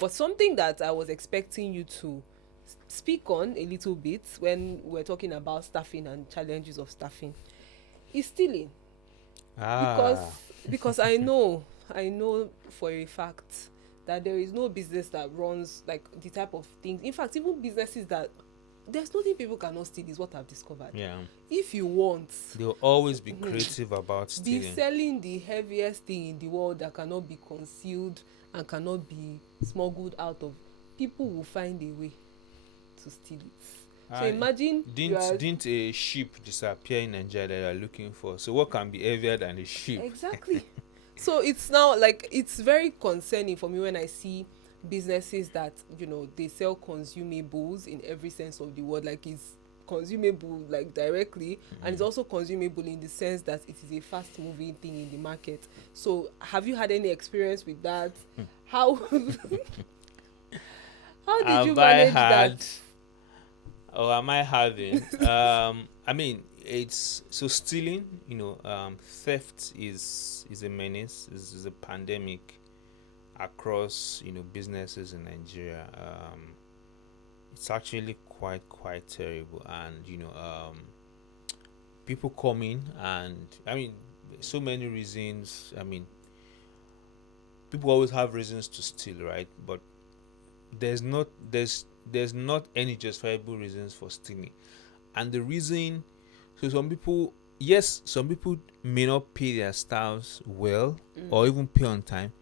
But something that I was expecting you to speak on a little bit when we're talking about staffing and challenges of staffing is stealing. because Ah, because I know for a fact that there is no business that runs like the type of things. In fact, even businesses that there's nothing people cannot steal is what I've discovered. yeah. If you want, They'll always be creative about be stealing. selling the heaviest thing in the world that cannot be concealed and cannot be smuggled out of, people will find a way to steal it. So I imagine you are didn't a ship disappear in Nigeria that you're looking for? So what can be heavier than a ship? exactly. So it's now like it's very concerning for me when I see businesses that they sell consumables in every sense of the word. Like it's consumable like directly, and it's also consumable in the sense that it is a fast moving thing in the market. So have you had any experience with that? How how did you Have I manage that? had or am I having? I mean, it's so stealing. Theft is a menace. Is a pandemic across businesses in Nigeria. It's actually quite terrible, and people come in, and I mean, so many reasons. I mean, people always have reasons to steal, right? But there's not there's not any justifiable reasons for stealing, and the reason, so some people may not pay their staffs well or even pay on time,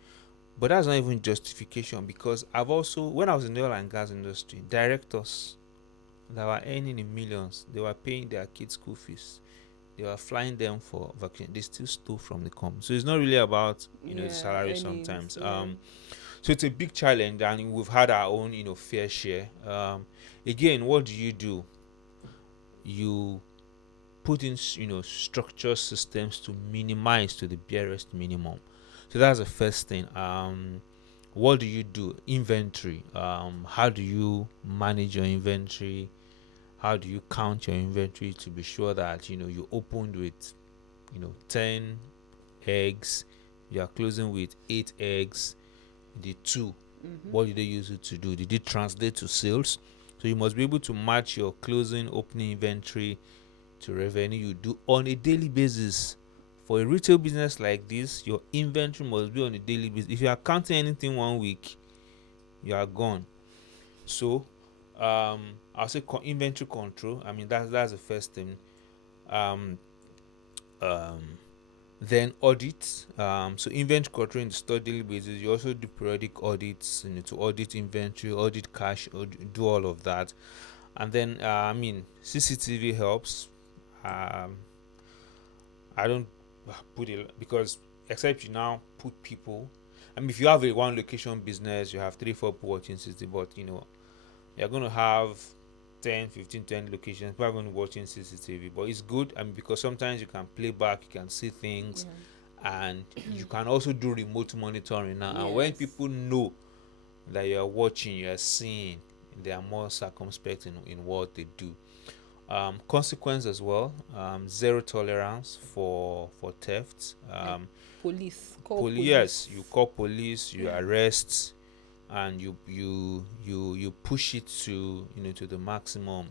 but that's not even justification, because I've also, when I was in the oil and gas industry, directors that were earning in millions, they were paying their kids school fees, they were flying them for vacation, they still stole from the company. So it's not really about the Yeah, salary earnings. sometimes. Yeah. So it's a big challenge, and we've had our own fair share. Again, what do? You put in structure systems to minimize to the barest minimum. So that's the first thing. What do you do? Inventory. How do you manage your inventory? How do you count your inventory to be sure that you opened with 10 eggs, you are closing with 8 eggs? The two, what did they use it to do? Did it translate to sales? So you must be able to match your closing opening inventory to revenue you do on a daily basis. For a retail business like this, your inventory must be on a daily basis. If you are counting anything 1 week, you are gone. So I'll say inventory control. I mean, that's the first thing. um um then audit. So inventory control in the store daily basis. You also do periodic audits, to audit inventory, audit cash, do all of that. And then I mean, CCTV helps. I don't put it, because except you now put people. I mean, if you have a one location business, you have 3 4 people watching CCTV, but you're going to have 10 15 20 locations, people are going to watch in CCTV. But it's good, I mean, because sometimes you can play back, you can see things, and you can also do remote monitoring now. And when Yes. people know that you are watching, you are seeing, they are more circumspect in what they do. Consequence as well. Zero tolerance for theft. Like police. Call Yes, police. you call police, you arrest, and you push it to to the maximum.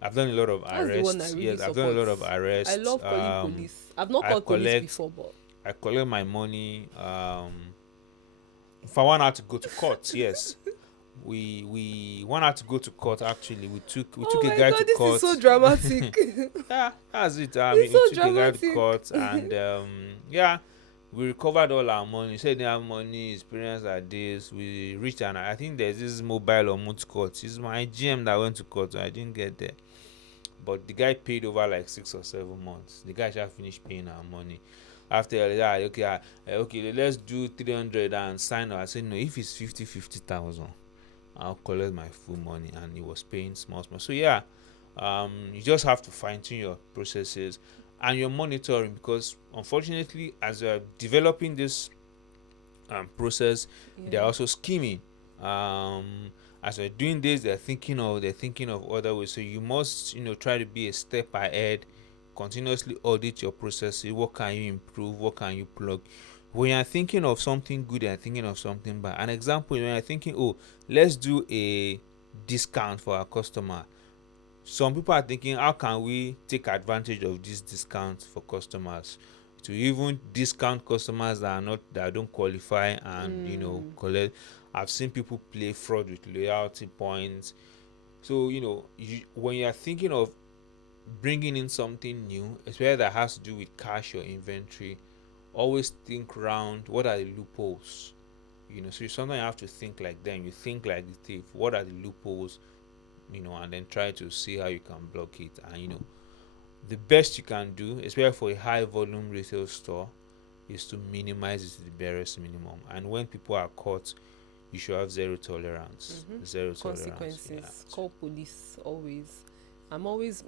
I've done a lot of That's the one I arrests. really Yes, I've done a support. lot of I arrests. love calling police. I've not I called police collect before, but I collect my money. If I want out to go to court, yes, we want out to go to court. Actually, we took oh a my guy to god, this is court. so dramatic. Yeah, that's it. I It's mean, we so took a guy to dramatic. court, and yeah, we recovered all our money. Said they have money, experience like this. We reached, and I think there's this mobile or moot court. It's my GM that went to court, so I didn't get there. But the guy paid over like 6 or 7 months. The guy just finished paying our money. After that, okay, let's do 300 and sign up. I said no. If it's 50,000, I'll collect my full money, and he was paying small. So yeah, you just have to fine tune your processes and your monitoring, because unfortunately, as you're developing this process, they're Yeah. also scheming. As we're doing this, they're thinking of other ways. So you must try to be a step ahead, continuously audit your processes. What can you improve? What can you plug? when you're thinking of something good and thinking of something bad, an example, when you're thinking, oh, let's do a discount for our customer, some people are thinking, how can we take advantage of this discount for customers, to even discount customers that don't qualify and collect. I've seen people play fraud with loyalty points. So when you're thinking of bringing in something new, especially that has to do with cash or inventory, always think round what are the loopholes. So sometimes you have to think like them. You think like the thief. What are the loopholes? And then try to see how you can block it. And the best you can do, especially for a high volume retail store, is to minimize it to the barest minimum. And when people are caught, you should have zero tolerance. Zero Consequences. tolerance. Call police always. I'm always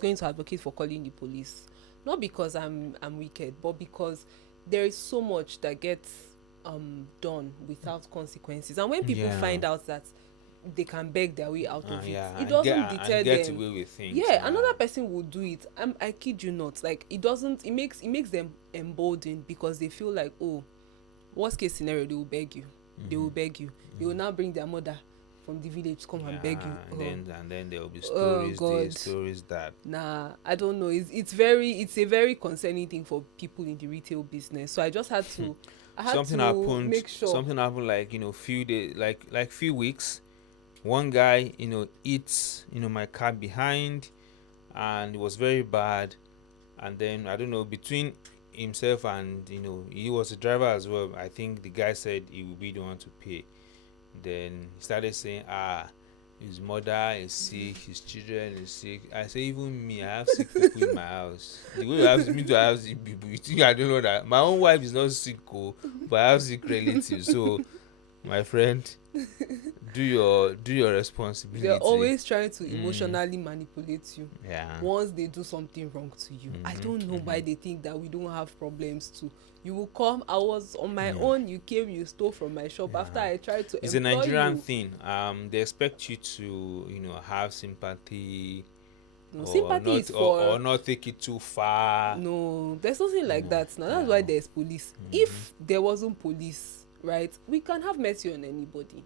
going to advocate for calling the police, not because I'm wicked, but because there is so much that gets done without consequences. And when people find out that they can beg their way out of it doesn't deter get them. away with things. Another person will do it. I kid you not. Like, it makes them emboldened, because they feel like, oh, worst case scenario, they will beg you. They will beg you. They will now bring their mother from the village to come and beg you. And then there will be stories this, stories that. Nah, I don't know. It's a very concerning thing for people in the retail business. So I just had to something happened. Make sure. Something happened, like few days, like few weeks. One guy eats my car behind, and it was very bad. And then I don't know, between himself and he was a driver as well, I think the guy said he would be the one to pay. Then he started saying, his mother is sick, his children is sick. I say, even me, I have sick people in my house. The way you have me to have sick people, you think I don't know that? My own wife is not sick, but I have sick relatives. So my friend, do your responsibility. They're always trying to emotionally manipulate you. Yeah. Once they do something wrong to you. I don't know why they think that we don't have problems too. You will come, I was on my own, you came, you stole from my shop after I tried to It's employ a Nigerian you. thing. They expect you to have sympathy. No, sympathy is for or not take it too far. No, there's nothing like that now. That's why there's police. If there wasn't police, right, we can have mercy on anybody.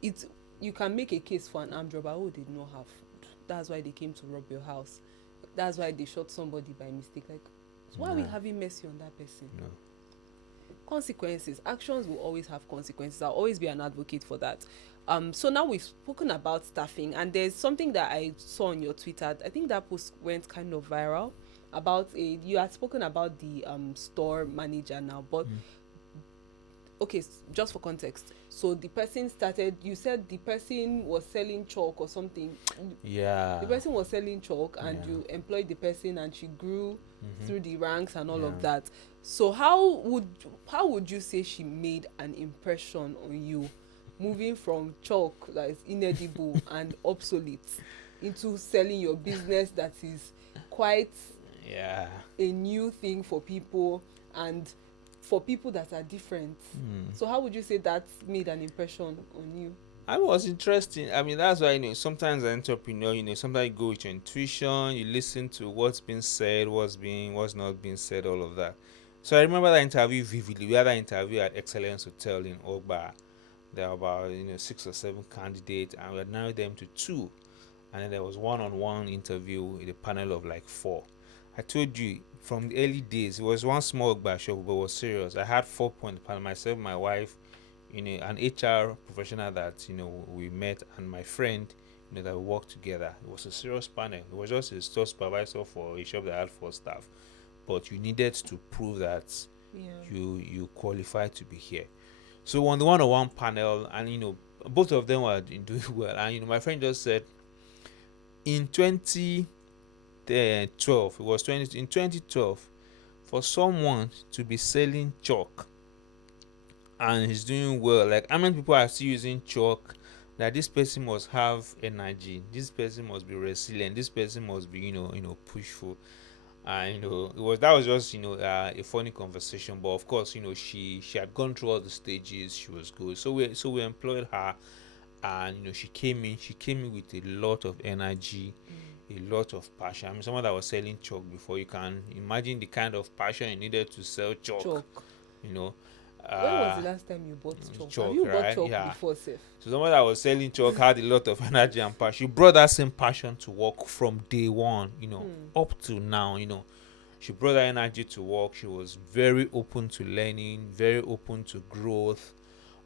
You can make a case for an armed robber. Oh, they did not have food. That's why they came to rob your house. That's why they shot somebody by mistake. Like, so why are we having mercy on that person? No. Consequences. Actions will always have consequences. I'll always be an advocate for that. So now we've spoken about staffing, and there's something that I saw on your Twitter. I think that post went kind of viral about you had spoken about the store manager now, but okay, just for context. So the person you said the person was selling chalk or something. Yeah. The person was selling chalk, and you employed the person, and she grew through the ranks and all of that. So how would you say she made an impression on you, moving from chalk that is inedible and obsolete into selling your business that is quite a new thing for people, and for people that are different? So how would you say that made an impression on you? I was interesting. I mean, that's why sometimes an entrepreneur, sometimes you go with your intuition, you listen to what's been said, what's not being said, all of that. So I remember that interview vividly. We had that interview at Excellence Hotel in Ogba. There were about 6 or 7 candidates, and we had narrowed them to 2. And then there was one-on-one interview with a panel of like 4. I told you from the early days, it was one small Ogba shop, but it was serious. I had 4 points panel, myself, my wife, an HR professional that we met, and my friend that we worked together. It was a serious panel. It was just a store supervisor for a shop that had 4 staff, but you needed to prove that you qualified to be here. So on the one-on-one panel, and both of them were doing well, and my friend just said, in 2012, in 2012, for someone to be selling chalk and he's doing well, like how many people are still using chalk, that this person must have energy, this person must be resilient, this person must be pushful. And that was just a funny conversation, but of course she had gone through all the stages. She was good, so we employed her, and she came in with a lot of energy, a lot of passion. I mean, someone that was selling chalk before, you can imagine the kind of passion you needed to sell chalk. you know. When was the last time you bought chalk? Have Chalk, you bought right? chalk Yeah. before, Seth? So someone that was selling chalk had a lot of energy and passion. She brought that same passion to work from day one, up to now, She brought that energy to work. She was very open to learning, very open to growth.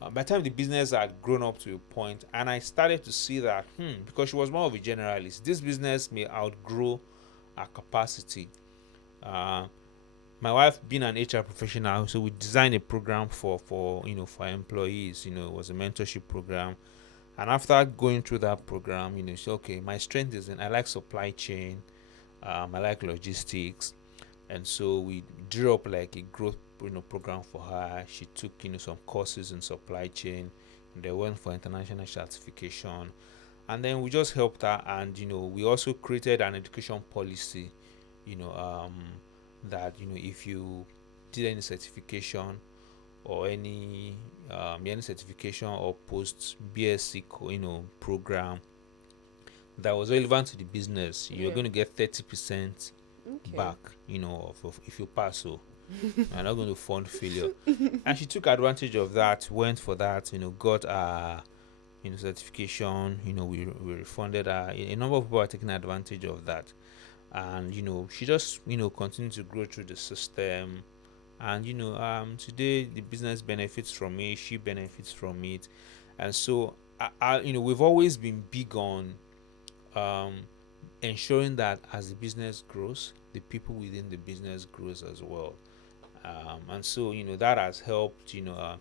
By the time the business had grown up to a point, and I started to see that, because she was more of a generalist, this business may outgrow our capacity. Uh, my wife being an HR professional, so we designed a program for employees. It was a mentorship program, and after going through that program, she said, okay, my strength is I like supply chain, I like logistics, and so we drew up like a growth program for her. She took some courses in supply chain, and they went for international certification, and then we just helped her, and we also created an education policy, you know um that if you did any certification or any certification or post BSc program that was relevant to the business, you're going to get 30% back, of if you pass. So I'm not going to fund failure. And she took advantage of that, went for that, got a certification. We refunded her. A number of people are taking advantage of that, and she just continued to grow through the system. And today the business benefits from it, she benefits from it. And so we've always been big on ensuring that as the business grows, the people within the business grows as well. And so that has helped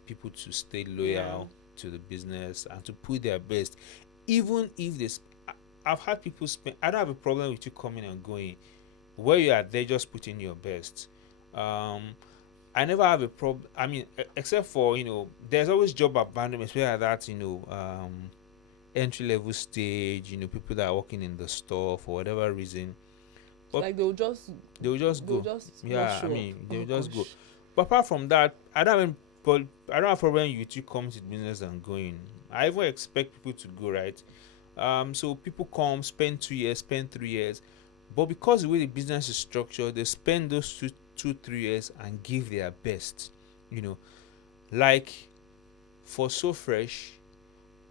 people to stay loyal to the business and to put their best, even if I've had people spend. I don't have a problem with you coming and going. Where you are there, just put in your best. I never have a problem. I mean, except for there's always job abandonment, where that entry level stage. People that are working in the store for whatever reason. But like they'll just go. Yeah, I mean, they'll just go. But apart from that, I don't have a problem with you coming to the business and going. I even expect people to go, right? So people come, spend 2 years, spend 3 years, but because the way the business is structured, they spend those 2-3 years and give their best. Like for So Fresh,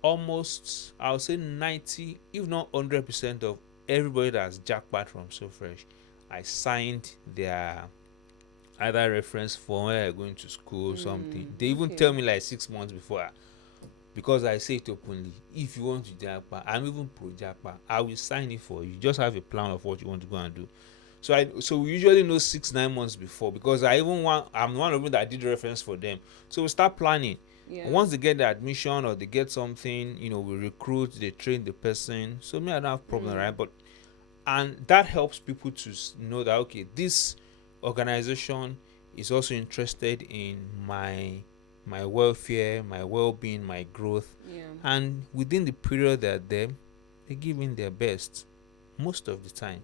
almost I would say 90, if not 100% of everybody that's jackpot from So Fresh, I signed their either reference form where they're going to school, something. They even tell me like 6 months before, because I say it openly. If you want to jackpot, I'm even pro jackpot, I will sign it for you. Just have a plan of what you want to go and do. So we usually know 6-9 months before, because I'm one of them that did reference for them. So we start planning. Once they get the admission or they get something, we recruit, they train the person. So me, I don't have problem, right? And that helps people to know that, okay, this organization is also interested in my welfare, my well-being, my growth. And within the period they're there, they give in their best most of the time.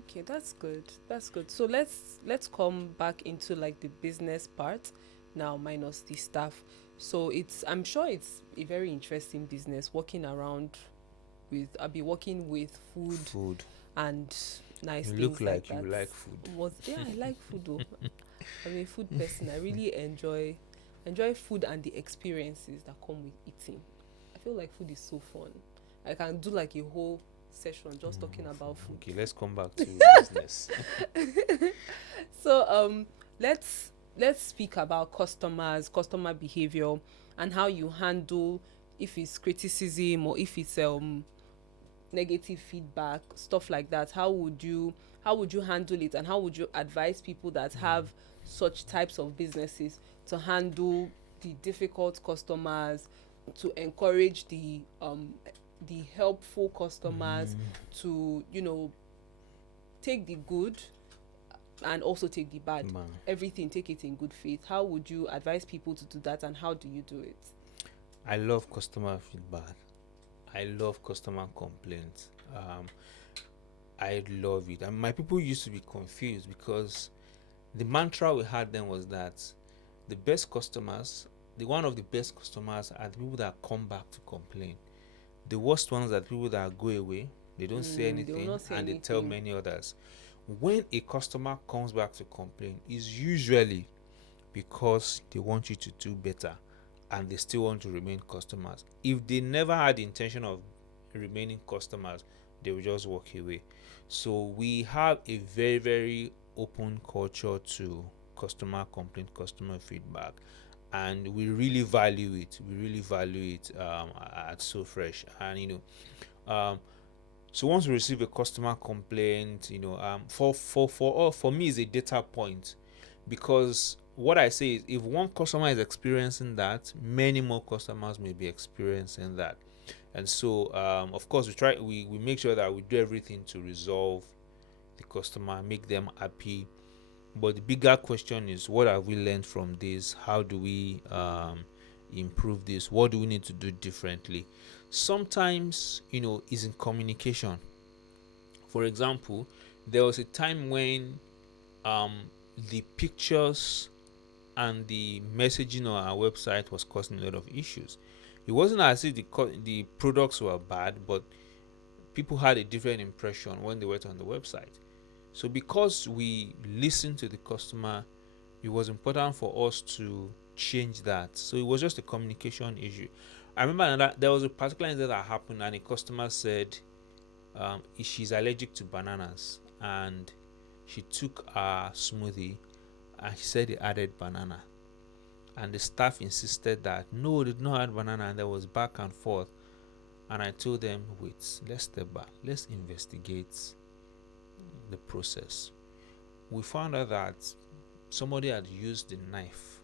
Okay, that's good. So let's come back into like the business part now, minus the staff. So I'm sure it's a very interesting business, working I'll be working with food and nice you things look like that. You like food. I like food though. I'm a food person. I really enjoy food and the experiences that come with eating. I feel like food is so fun. I can do like a whole session just talking about food. Okay, let's come back to business. So let's speak about customer behavior, and how you handle if it's criticism or if it's negative feedback, stuff like that. How would you handle it, and how would you advise people that have such types of businesses to handle the difficult customers, to encourage the helpful customers, to take the good and also take the bad, everything, take it in good faith? How would you advise people to do that, and how do you do it? I love customer feedback. I love customer complaints. I love it. And my people used to be confused, because the mantra we had then was that the one of the best customers are the people that come back to complain. The worst ones are the people that go away, they don't say anything, they tell many others. When a customer comes back to complain, is usually because they want you to do better and they still want to remain customers. If they never had the intention of remaining customers, they will just walk away. So we have a very, very open culture to customer complaint, customer feedback, and we really value it. We really value it at So Fresh. And um, so once we receive a customer complaint, for me is a data point, because what I say is if one customer is experiencing that, many more customers may be experiencing that. And so of course we make sure that we do everything to resolve the customer, make them happy. But the bigger question is, what have we learned from this? How do we improve this? What do we need to do differently? Sometimes is in communication. For example, there was a time when the pictures and the messaging on our website was causing a lot of issues. It wasn't as if the products were bad, but people had a different impression when they went on the website. So because we listened to the customer, it was important for us to change that. So it was just a communication issue. I remember that there was a particular incident that happened, and a customer said she's allergic to bananas, and she took a smoothie and she said they added banana, and the staff insisted that no, they did not add banana, and there was back and forth. And I told them, wait, let's step back, let's investigate the process. We found out that somebody had used the knife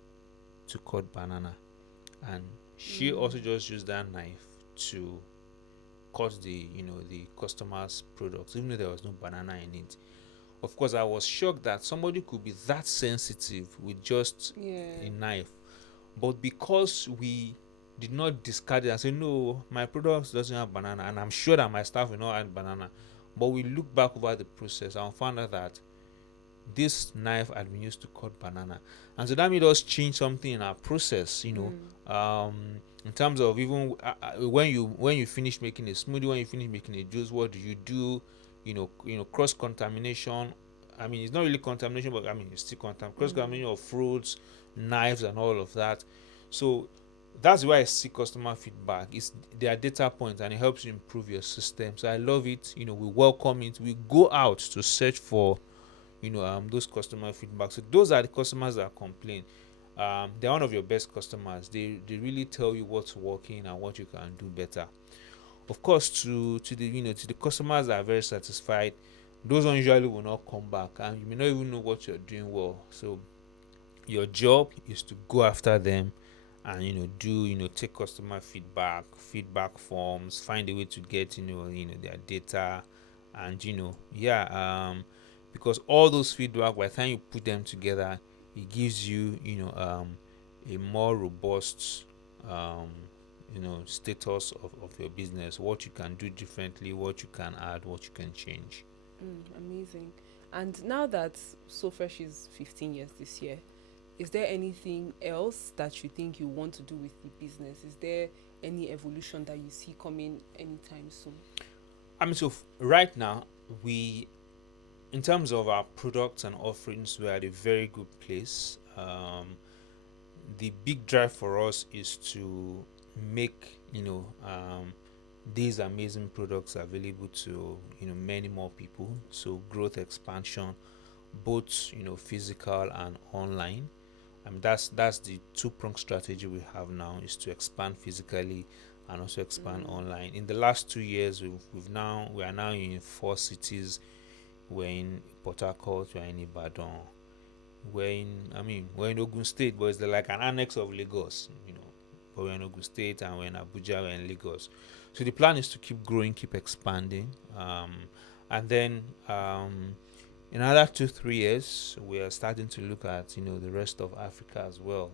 to cut banana, and she also just used that knife to cut the customer's products, even though there was no banana in it. Of course, I was shocked that somebody could be that sensitive with just a knife. But because we did not discard it and say, no, my product doesn't have banana, and I'm sure that my staff will not add banana, but we looked back over the process and found out that this knife had been used to cut banana. And so that made us change something in our process, in terms of even when you finish making a smoothie, when you finish making a juice, what do? Cross contamination. I mean, it's not really contamination, but I mean, it's still cross contamination of fruits, knives, and all of that. So that's why I see customer feedback. It's their data points, and it helps you improve your system. So I love it. We welcome it. We go out to search for those customer feedback. So those are the customers that complain. They're one of your best customers. They really tell you what's working and what you can do better. Of course, to the customers that are very satisfied, those usually will not come back, and you may not even know what you're doing well. So your job is to go after them and take customer feedback forms, find a way to get their data, and because all those feedback, by the time you put them together, it gives you a more robust status of your business, what you can do differently, what you can add, what you can change. Amazing. And now that So Fresh is 15 years this year, is there anything else that you think you want to do with the business? Is there any evolution that you see coming anytime soon? Right now, in terms of our products and offerings, we're at a very good place. The big drive for us is to make these amazing products available to many more people. So growth, expansion, both physical and online. That's the two-pronged strategy we have now, is to expand physically and also expand online. In the last 2 years, we are now in 4 cities. We're in Port Harcourt, we're in Ibadan, we're in Ogun State, but it's like an annex of Lagos, but we're in Ogun State, and we're in Abuja, we're in Lagos. So the plan is to keep growing, keep expanding, and then in another 2-3 years, we are starting to look at the rest of Africa as well.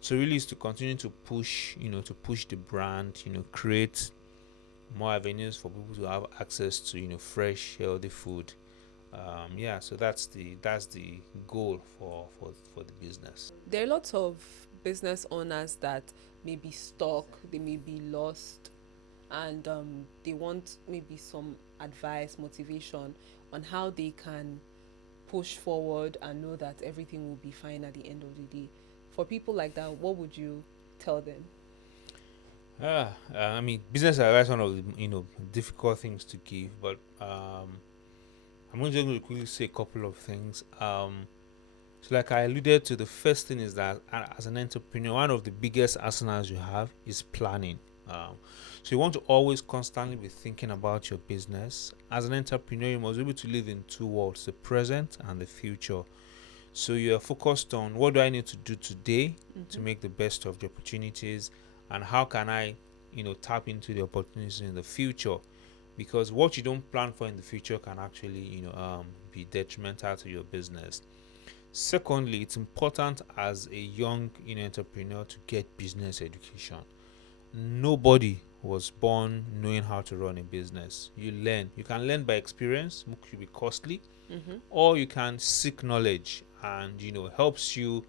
So really, is to continue to push the brand, create more avenues for people to have access to fresh, healthy food. So that's the goal for the business. There are lots of business owners that may be stuck, they may be lost, and they want maybe some advice, motivation on how they can push forward and know that everything will be fine at the end of the day. For people like that, what would you tell them? I mean, business advice is one of the difficult things to give, but I'm just going to quickly say a couple of things. So, like I alluded to, the first thing is that as an entrepreneur, one of the biggest arsenals you have is planning. So you want to always constantly be thinking about your business. As an entrepreneur, you must be able to live in two worlds: the present and the future. So you are focused on what do I need to do today to make the best of the opportunities, and how can I, tap into the opportunities in the future, because what you don't plan for in the future can actually, be detrimental to your business. Secondly, it's important as a young entrepreneur to get business education. Nobody was born knowing how to run a business. You can learn by experience, which could be costly, or you can seek knowledge, and helps you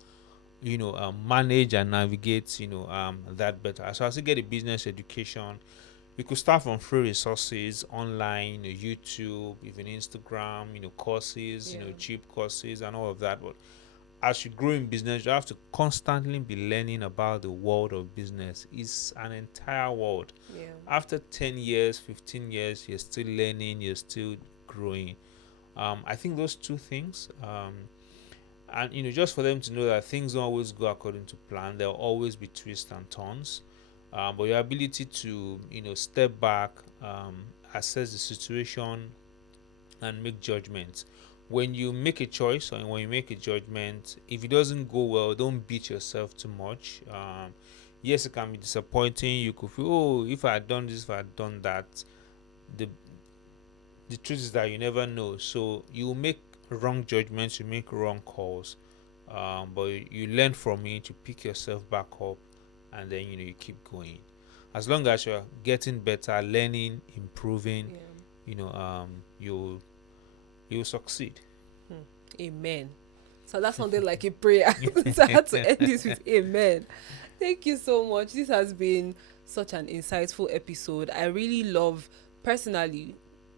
manage and navigate that better. So as you get a business education, we could start from free resources online, YouTube, even Instagram, courses, cheap courses and all of that. But as you grow in business, you have to constantly be learning about the world of business. It's an entire world. Yeah. After 10 years, 15 years, you're still learning, you're still growing. I think those two things, and just for them to know that things don't always go according to plan. There'll always be twists and turns, but your ability to step back, assess the situation, and make judgments. When you make a choice or when you make a judgment, if it doesn't go well, don't beat yourself too much. Yes, it can be disappointing. You could feel, oh, if I had done this, if I had done that. The truth is that you never know. So you make wrong judgments, you make wrong calls, but you learn from it, you pick yourself back up, and then you keep going. As long as you're getting better, learning, improving, you'll succeed. Amen. So that sounded like a prayer. So I had to end this with amen. Thank you so much. This has been such an insightful episode. I really love, personally,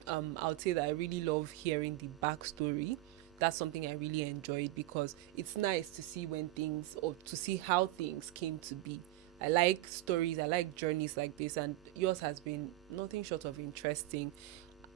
I would say that I really love hearing the backstory. That's something I really enjoyed, because it's nice to see when things, or to see how things came to be. I like stories, I like journeys like this, and yours has been nothing short of interesting.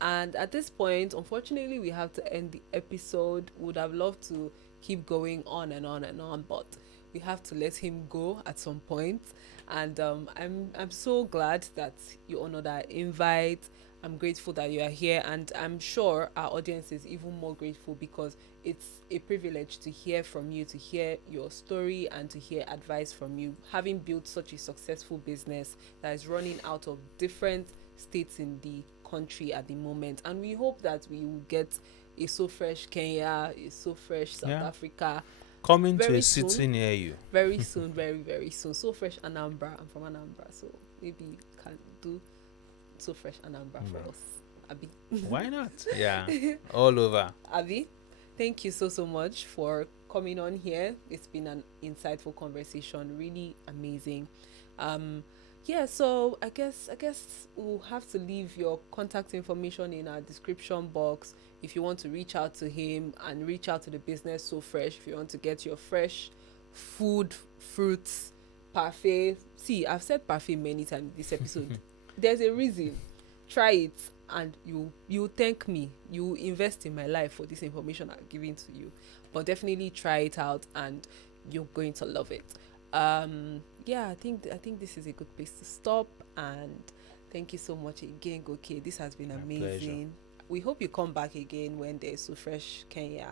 And at this point, unfortunately, we have to end the episode. Would have loved to keep going on and on and on, but we have to let him go at some point. And I'm so glad that you honored our invite. I'm grateful that you are here, and I'm sure our audience is even more grateful, because it's a privilege to hear from you, to hear your story, and to hear advice from you, having built such a successful business that is running out of different states in the country at the moment. And we hope that we will get a So Fresh Kenya, a So Fresh South Africa coming to a city near you very soon. Very, very soon. So Fresh Anambra. I'm from Anambra, so maybe you can do So Fresh Anambra for us, Abby. Why not? Yeah. All over. Abby, thank you so much for coming on here. It's been an insightful conversation, really amazing. So I guess we'll have to leave your contact information in our description box if you want to reach out to him, and reach out to the business So Fresh if you want to get your fresh food, fruits, parfait. See, I've said parfait many times in this episode. There's a reason. Try it, and you thank me. You invest in my life for this information I'm giving to you. But definitely try it out, and you're going to love it. I think this is a good place to stop, and thank you so much again, Goke. This has been amazing. Pleasure. We hope you come back again when there's So Fresh Kenya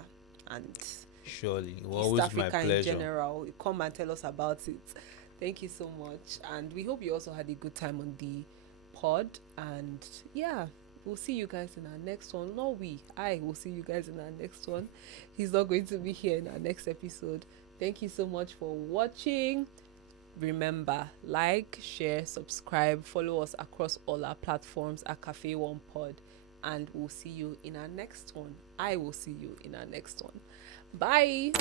and surely. East Always Africa my pleasure. in general. Come and tell us about it. Thank you so much, and we hope you also had a good time on the pod. And we'll see you guys in our next one. I will see you guys in our next one. He's not going to be here in our next episode. Thank you so much for watching. Remember, like, share, subscribe, follow us across all our platforms at Cafe One Pod, and we'll see you in our next one. I will see you in our next one. Bye.